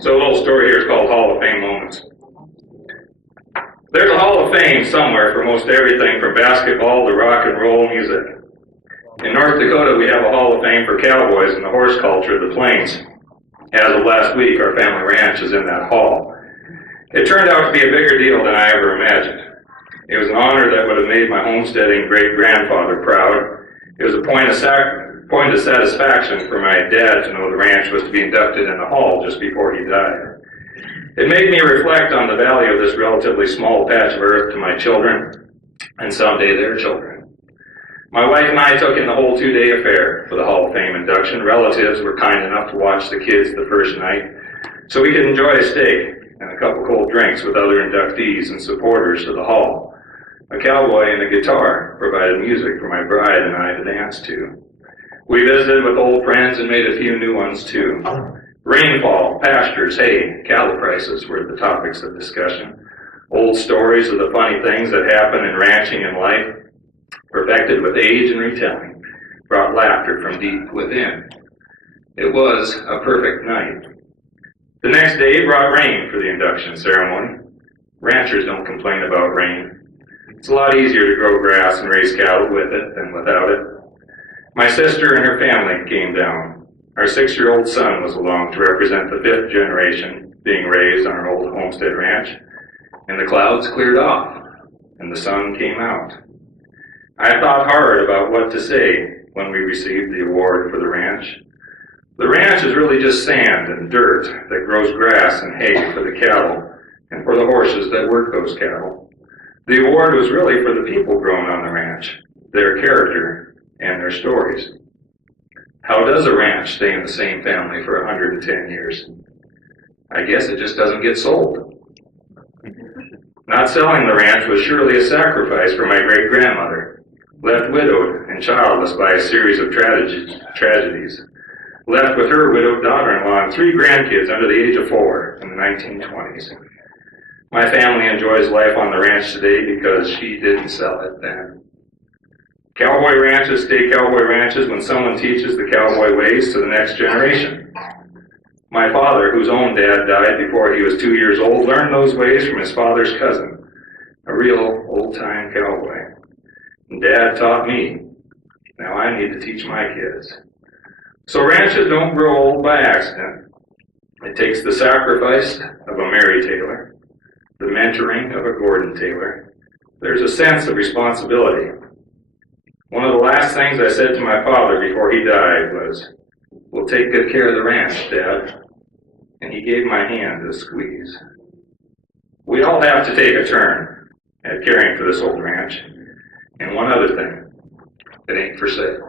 So a little story here is called Hall of Fame Moments. There's a Hall of Fame somewhere for most everything from basketball to rock and roll music. In North Dakota, we have a Hall of Fame for cowboys and the horse culture of the plains. As of last week, our family ranch is in that hall. It turned out to be a bigger deal than I ever imagined. It was an honor that would have made my homesteading great-grandfather proud. It was a point of satisfaction for my dad to know the ranch was to be inducted in the hall just before he died. It made me reflect on the value of this relatively small patch of earth to my children, and someday their children. My wife and I took in the whole 2-day affair for the Hall of Fame induction. Relatives were kind enough to watch the kids the first night, so we could enjoy a steak and a couple cold drinks with other inductees and supporters of the hall. A cowboy and a guitar provided music for my bride and I to dance to. We visited with old friends and made a few new ones too. Rainfall, pastures, hay, cattle prices were the topics of discussion. Old stories of the funny things that happen in ranching and life, perfected with age and retelling, brought laughter from deep within. It was a perfect night. The next day brought rain for the induction ceremony. Ranchers don't complain about rain. It's a lot easier to grow grass and raise cattle with it than without it. My sister and her family came down. Our 6-year-old son was along to represent the 5th generation being raised on our old homestead ranch, and the clouds cleared off, and the sun came out. I thought hard about what to say when we received the award for the ranch. The ranch is really just sand and dirt that grows grass and hay for the cattle and for the horses that work those cattle. The award was really for the people growing on the ranch, their character and their stories. How does a ranch stay in the same family for 110 years? I guess it just doesn't get sold. Not selling the ranch was surely a sacrifice for my great-grandmother, left widowed and childless by a series of tragedies, left with her widowed daughter-in-law and 3 grandkids under the age of 4 in the 1920s. My family enjoys life on the ranch today because she didn't sell it then. Cowboy ranches stay cowboy ranches when someone teaches the cowboy ways to the next generation. My father, whose own dad died before he was 2 years old, learned those ways from his father's cousin, a real old-time cowboy. And Dad taught me. Now I need to teach my kids. So ranches don't grow old by accident. It takes the sacrifice of a Mary Taylor, the mentoring of a Gordon Taylor. There's a sense of responsibility. One of the last things I said to my father before he died was, "We'll take good care of the ranch, Dad." And he gave my hand a squeeze. We all have to take a turn at caring for this old ranch. And one other thing, it ain't for sale.